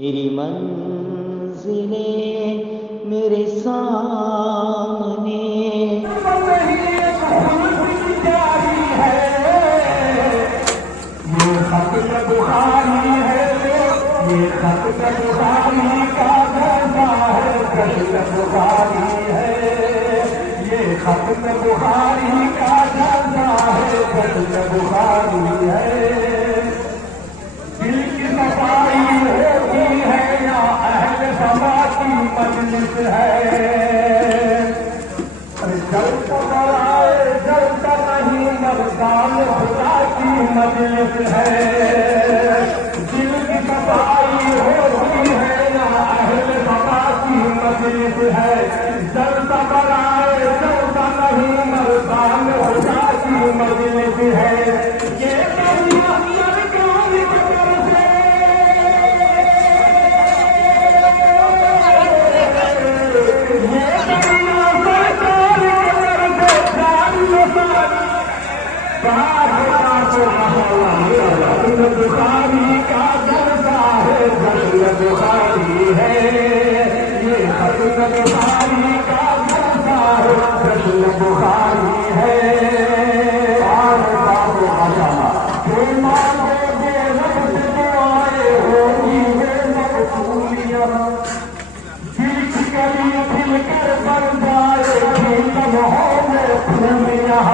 मेरी मंजिलें मेरे सामने जारी है, ये खत बुखारी है, ये खत बुखारी का धरना है, खत बुखारी है, ये खत बुखारी का धरना है, खत बुखारी है। दिल की सफाई होती है या अहल समा की मजलिस है, जलता बराए जलता नहीं मर्दान खुदा की मजलिस है। दिल की सफाई होती है या अहल समा की मजलिस है, जलता बराए जलता नहीं मर्दान खुदा की मजलिस है। ये बुखारी का दर्जा है, जश्न बुखारी है, ये खत बुखारी का दर्जा है, जश्न बुखारी है। जो मांगोगे रब से दुआएं होगी वे मकबूलियां, दिल की गली दिल कर बन जाएगी लम्हों में फूलियां।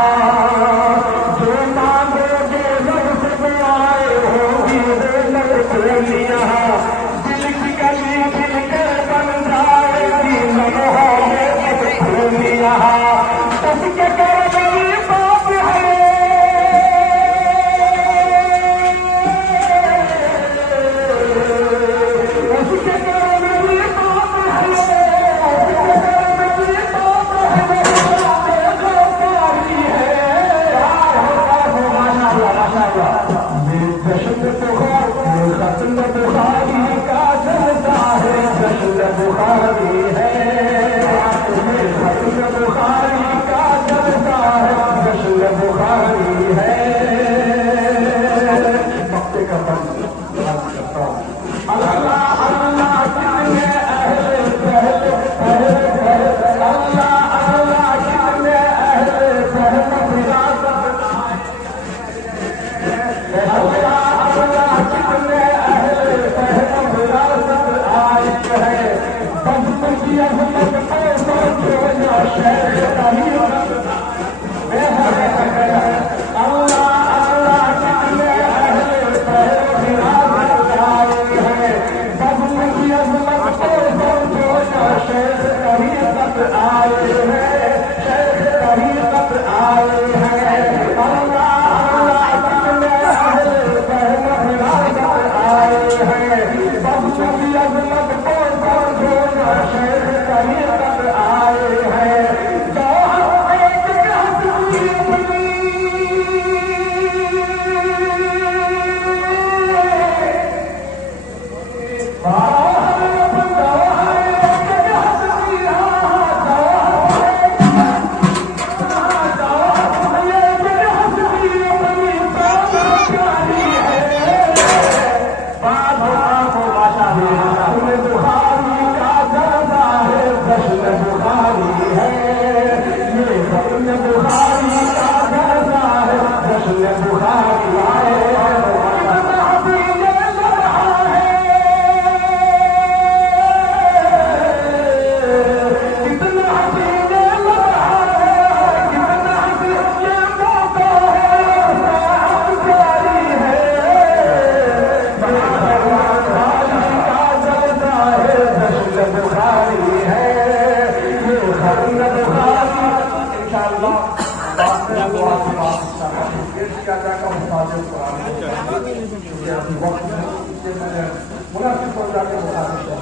दिल की गली दिल कर बन जाएगी लम्हों में फूलियां। उसके करने बात है, उसके करने बात है, जश्न बुखारी का जलता है, जश्न बुखारी है, जश्न बुखारी का जलता है, जश्न बुखारी है। वक्ते का बंद करता हूँ। अल्लाह अल्लाह कितने अहले पहले अल्लाह अल्लाह कितने अहले पहले विरासत मुनासिब हो जाके